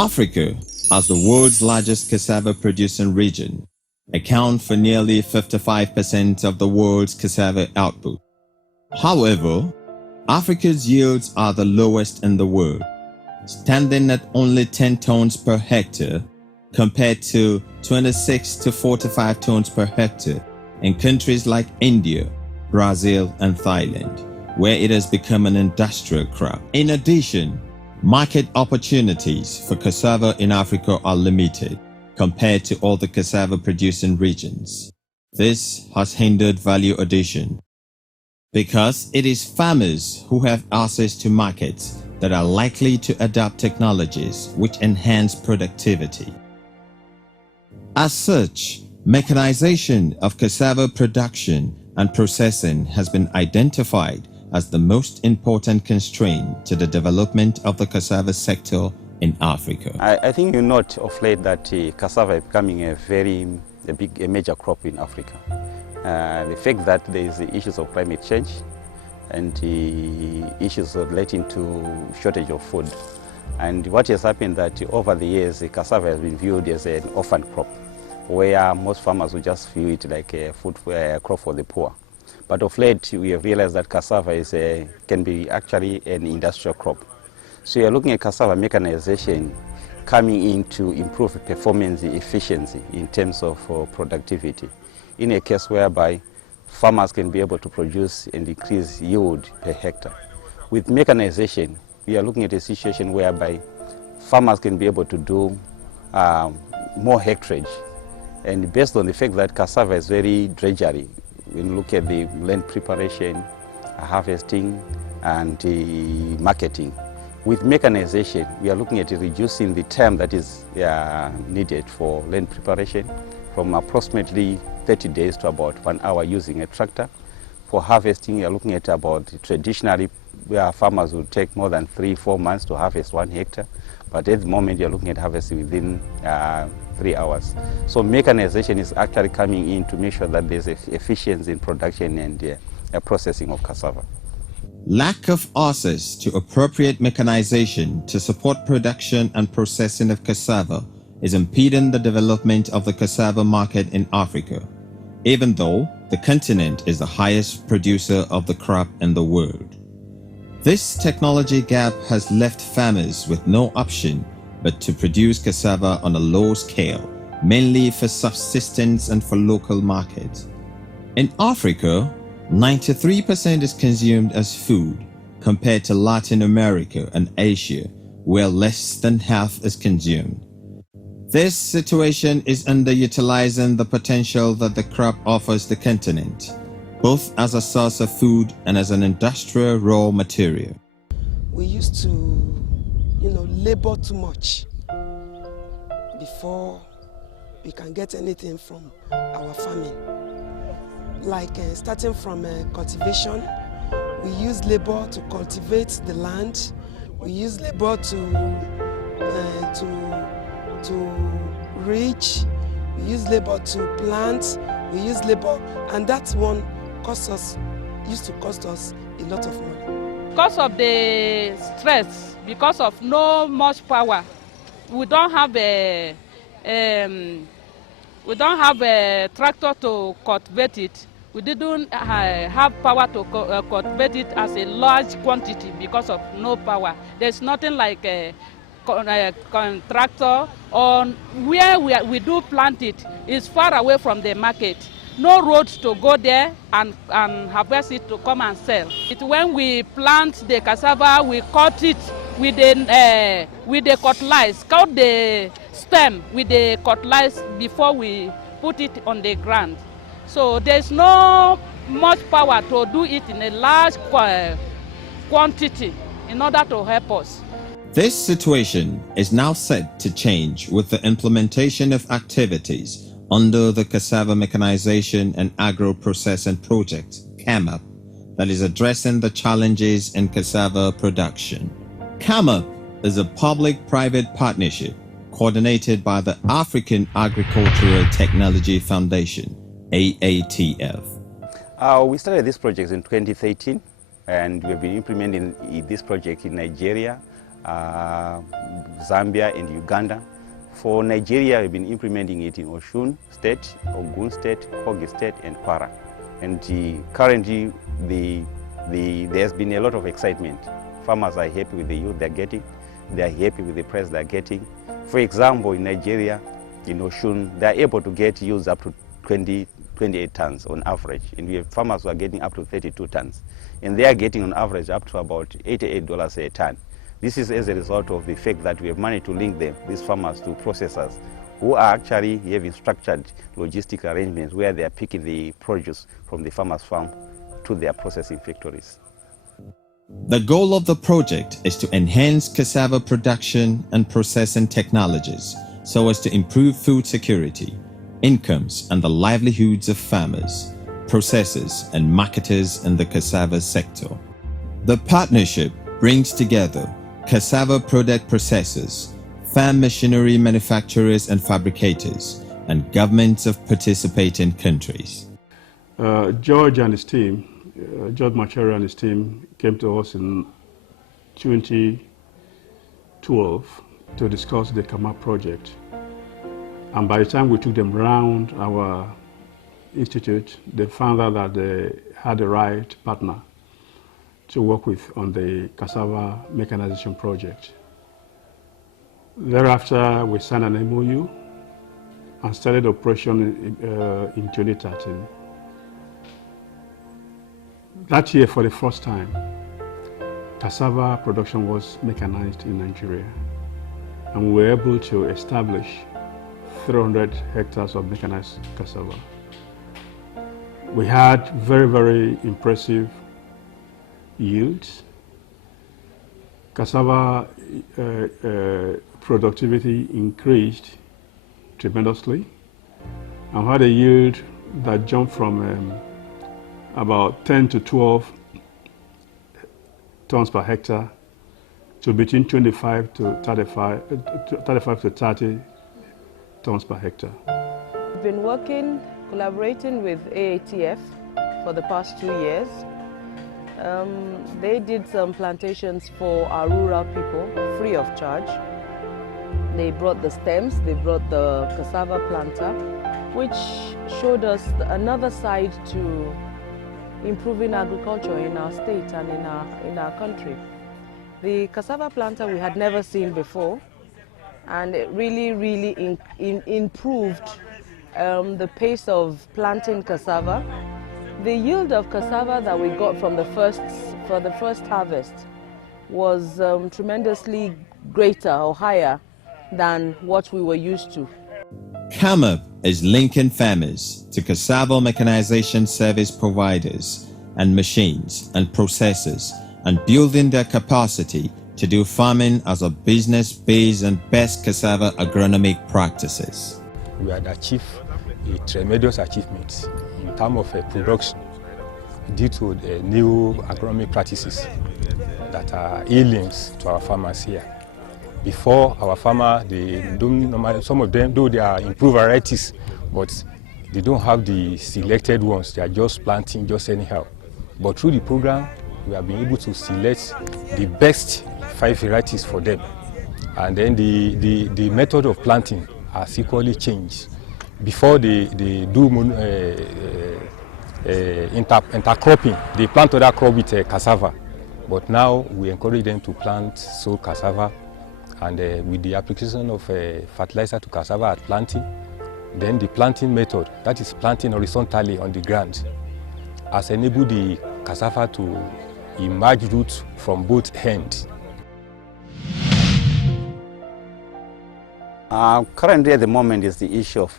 Africa, as the world's largest cassava producing region, accounts for nearly 55% of the world's cassava output. However, Africa's yields are the lowest in the world, standing at only 10 tons per hectare compared to 26 to 45 tons per hectare in countries like India, Brazil, and Thailand, where it has become an industrial crop. In addition, market opportunities for cassava in Africa are limited compared to other cassava producing regions. This has hindered value addition because it is farmers who have access to markets that are likely to adopt technologies which enhance productivity. As such, mechanization of cassava production and processing has been identified as the most important constraint to the development of the cassava sector in Africa. I think you note of late that cassava is becoming a major crop in Africa. The fact that there is the issues of climate change and the issues relating to shortage of food. And what has happened that over the years, the cassava has been viewed as an orphan crop, where most farmers will just view it like a food crop for the poor. But of late, we have realized that cassava can be actually an industrial crop. So you're looking at cassava mechanization coming in to improve performance efficiency in terms of productivity, in a case whereby farmers can be able to produce and increase yield per hectare. With mechanization, we are looking at a situation whereby farmers can be able to do more hectarage. And based on the fact that cassava is very drudgery, when you look at the land preparation, harvesting, and marketing. With mechanization, we are looking at reducing the time that is needed for land preparation from approximately 30 days to about 1 hour using a tractor. For harvesting, we are looking at about traditionally where farmers would take more than 3-4 months to harvest 1 hectare. But at the moment, you're looking at harvesting within 3 hours. So mechanization is actually coming in to make sure that there's efficiency in production and processing of cassava. Lack of access to appropriate mechanization to support production and processing of cassava is impeding the development of the cassava market in Africa, even though the continent is the highest producer of the crop in the world. This technology gap has left farmers with no option but to produce cassava on a low scale, mainly for subsistence and for local markets. In Africa, 93% is consumed as food, compared to Latin America and Asia, where less than half is consumed. This situation is underutilizing the potential that the crop offers the continent, both as a source of food and as an industrial raw material. We used to, labor too much before we can get anything from our farming. Like starting from cultivation, we use labor to cultivate the land. We use labor to reach. We use labor to plant. We use labor, and that one used to cost us a lot of money. Because of the stress, because of no much power, we don't have a tractor to cultivate it. We didn't have power to cultivate it as a large quantity because of no power. There's nothing like a tractor, or where we do plant it is far away from the market. No roads to go there and harvest it to come and sell. When we plant the cassava, we cut it with the cutlass, cut the stem with the cutlass before we put it on the ground. So there's no much power to do it in a large quantity in order to help us. This situation is now set to change with the implementation of activities under the Cassava Mechanization and Agro-Processing Project, CAMAP, that is addressing the challenges in cassava production. CAMAP is a public-private partnership coordinated by the African Agricultural Technology Foundation, AATF. We started this project in 2013, and we've been implementing this project in Nigeria, Zambia and Uganda. For Nigeria, we've been implementing it in Osun State, Ogun State, Kogi State, and Kwara. And currently, there's been a lot of excitement. Farmers are happy with the yield they're getting. They are happy with the price they're getting. For example, in Nigeria, in Osun, they're able to get yields up to 28 tons on average. And we have farmers who are getting up to 32 tons. And they are getting on average up to about $88 a ton. This is as a result of the fact that we have managed to link these farmers to processors who are actually having structured logistic arrangements where they are picking the produce from the farmer's farm to their processing factories. The goal of the project is to enhance cassava production and processing technologies so as to improve food security, incomes, and the livelihoods of farmers, processors, and marketers in the cassava sector. The partnership brings together cassava product processors, farm machinery manufacturers and fabricators, and governments of participating countries. George and his team, George Machero and his team came to us in 2012 to discuss the CAMAP project. And by the time we took them around our institute, they found out that they had the right partner to work with on the cassava mechanization project. Thereafter, we signed an MOU and started operation in 2013. That year, for the first time, cassava production was mechanized in Nigeria, and we were able to establish 300 hectares of mechanized cassava. We had very, very impressive yields. Cassava productivity increased tremendously, and had a yield that jumped from about 10 to 12 tons per hectare to between 25 to 30 tons per hectare. We've been collaborating with AATF for the past 2 years. They did some plantations for our rural people free of charge. They brought the stems, they brought the cassava planter, which showed us another side to improving agriculture in our state and in our country. The cassava planter we had never seen before, and it really improved the pace of planting cassava. The yield of cassava that we got from the first harvest was tremendously greater or higher than what we were used to. CAMAP is linking farmers to cassava mechanization service providers and machines and processors, and building their capacity to do farming as a business based on best cassava agronomic practices. We had achieved a tremendous achievement in terms of production due to the new agronomic practices that are healings to our farmers here. Before, our farmers, some of them, though they are improved varieties, but they don't have the selected ones. They are just planting just anyhow. But through the program, we have been able to select the best 5 varieties for them. And then the method of planting has equally changed. Before they do intercropping, they plant other crop with cassava. But now we encourage them to plant sole cassava, and with the application of fertilizer to cassava at planting, then the planting method, that is planting horizontally on the ground, has enabled the cassava to emerge roots from both ends. Currently at the moment is the issue of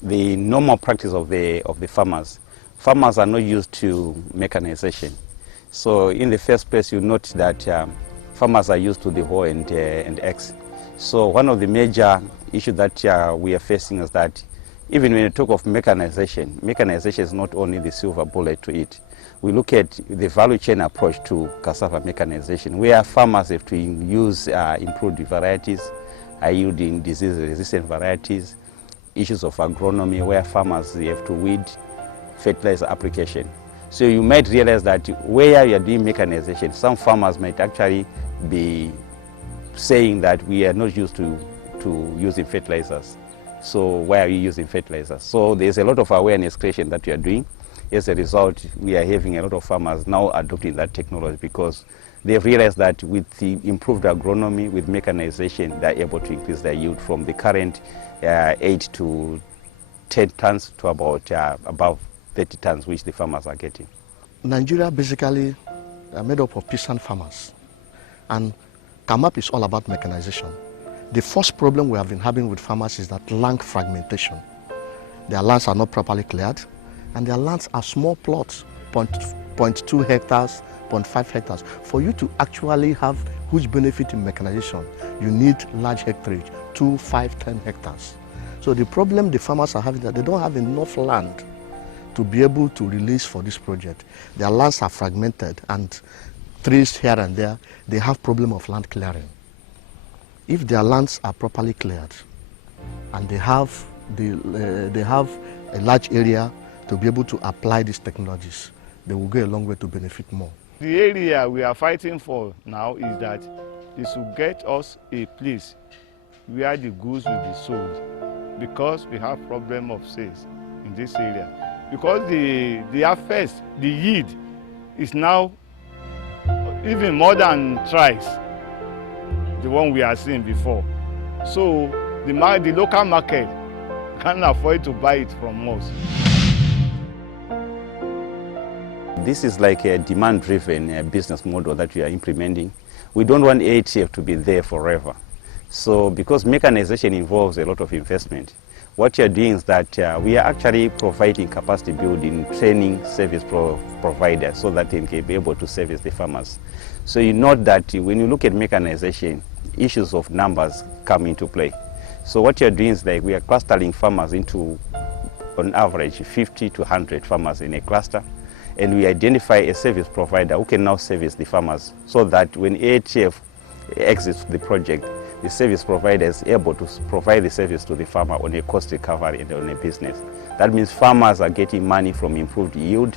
the normal practice of the farmers. Farmers are not used to mechanization. So in the first place, you note that farmers are used to the hoe and X. So one of the major issues that we are facing is that even when you talk of mechanization, mechanization is not only the silver bullet to it. We look at the value chain approach to cassava mechanization, where farmers have to use improved varieties, high-yielding disease-resistant varieties, issues of agronomy, where farmers have to weed, fertilizer application. So you might realize that where you are doing mechanization, some farmers might actually be saying that we are not used to using fertilizers. So why are you using fertilizers? So there's a lot of awareness creation that we are doing. As a result, we are having a lot of farmers now adopting that technology because they've realized that with the improved agronomy, with mechanization, they're able to increase their yield from the current 8 to 10 tons to about above 30 tons, which the farmers are getting. Nigeria basically made up of peasant farmers, and CAMAP is all about mechanization. The first problem we have been having with farmers is that land fragmentation. Their lands are not properly cleared, and their lands are small plots, 0.2 hectares, 0.5 hectares. For you to actually have huge benefit in mechanization, you need large hectarage, 2, 5, 10 hectares. So the problem the farmers are having is that they don't have enough land to be able to release for this project. Their lands are fragmented, and trees here and there, they have problem of land clearing. If their lands are properly cleared and they have a large area to be able to apply these technologies, they will go a long way to benefit more. The area we are fighting for now is that it should get us a place where the goods will be sold, because we have problem of sales in this area. Because the harvest, the yield is now even more than thrice the one we are seeing before. So the local market can't afford to buy it from us. This is like a demand-driven business model that we are implementing. We don't want AATF to be there forever. So because mechanization involves a lot of investment, what you are doing is that we are actually providing capacity building, training service providers so that they can be able to service the farmers. So you note that when you look at mechanization, issues of numbers come into play. So what you're doing is like we are clustering farmers into, on average, 50 to 100 farmers in a cluster, and we identify a service provider who can now service the farmers so that when AATF exits the project, the service provider is able to provide the service to the farmer on a cost recovery and on a business. That means farmers are getting money from improved yield.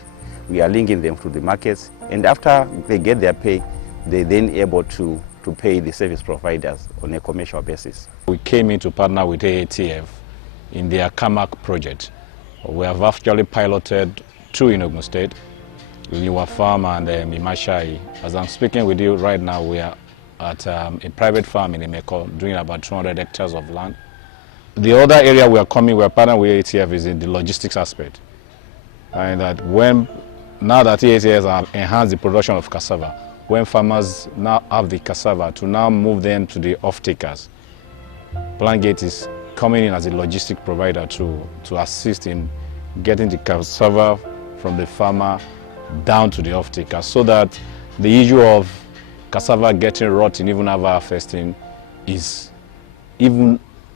We are linking them to the markets, and after they get their pay, they're then able to pay the service providers on a commercial basis. We came in to partner with AATF in their CAMAP project. We have actually piloted 2 in Ogun State, Liwa Farm and Mimashai. As I'm speaking with you right now, we are at a private farm in Imeko, doing about 200 hectares of land. The other area we are partnering with AATF is in the logistics aspect. And that now that AATF has enhanced the production of cassava, when farmers now have the cassava, to now move them to the off-takers, PlantGate is coming in as a logistic provider to assist in getting the cassava from the farmer down to the off-takers, so that the issue of cassava getting rotten even after harvesting is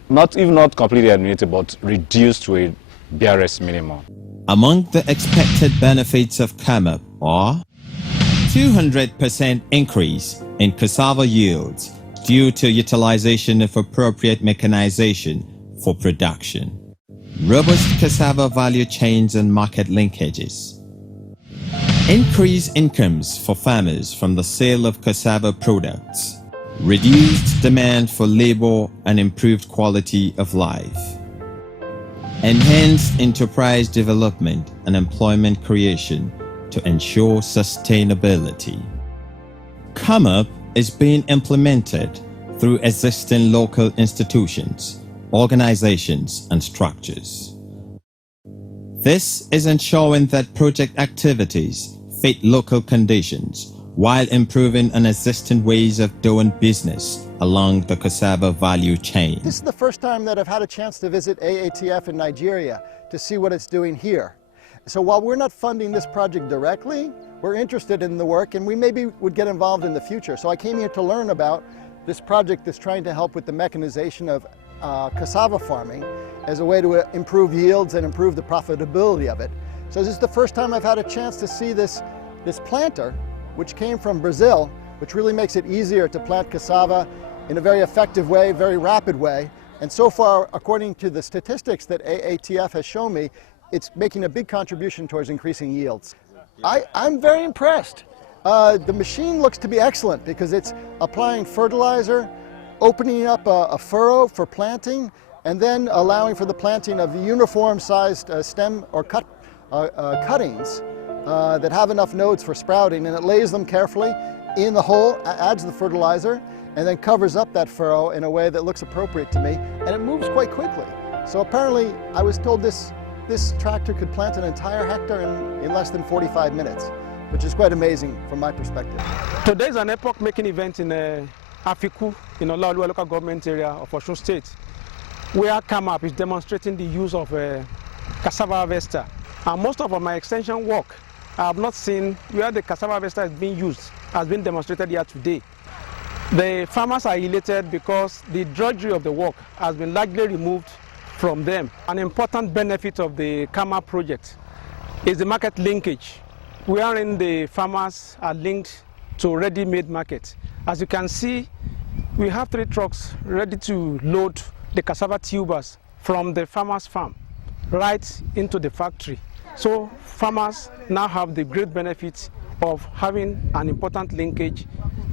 not completely eliminated, but reduced to a barest minimum. Among the expected benefits of CAMAP are 200% increase in cassava yields due to utilization of appropriate mechanization for production, robust cassava value chains and market linkages, increased incomes for farmers from the sale of cassava products, reduced demand for labor and improved quality of life, enhanced enterprise development and employment creation to ensure sustainability. CAMAP is being implemented through existing local institutions, organizations, and structures. This is ensuring that project activities fit local conditions while improving on existing ways of doing business along the cassava value chain. This is the first time that I've had a chance to visit AATF in Nigeria to see what it's doing here. So while we're not funding this project directly, we're interested in the work, and we maybe would get involved in the future. So I came here to learn about this project that's trying to help with the mechanization of cassava farming as a way to improve yields and improve the profitability of it. So this is the first time I've had a chance to see this planter, which came from Brazil, which really makes it easier to plant cassava in a very effective way, very rapid way. And so far, according to the statistics that AATF has shown me, it's making a big contribution towards increasing yields. I'm very impressed. The machine looks to be excellent because it's applying fertilizer opening up a furrow for planting, and then allowing for the planting of uniform-sized stem or cuttings that have enough nodes for sprouting, and it lays them carefully in the hole, adds the fertilizer, and then covers up that furrow in a way that looks appropriate to me, and it moves quite quickly. So apparently, I was told this tractor could plant an entire hectare in less than 45 minutes, which is quite amazing from my perspective. Today is an epoch-making event in Afiku, in Olaoluwa local government area of Osun State, where CAMAP is demonstrating the use of cassava harvester. And most of my extension work, I have not seen where the cassava harvester is being used, has been demonstrated here today. The farmers are elated because the drudgery of the work has been largely removed from them. An important benefit of the CAMAP project is the market linkage, wherein the farmers are linked to ready-made market. As you can see, we have 3 trucks ready to load the cassava tubers from the farmer's farm right into the factory. So farmers now have the great benefit of having an important linkage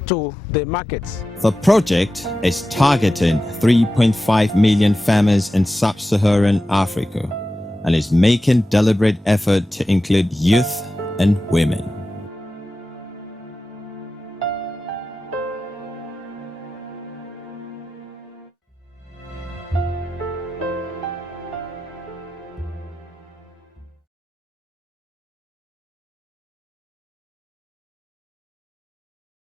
to the markets. The project is targeting 3.5 million farmers in sub-Saharan Africa and is making deliberate effort to include youth and women.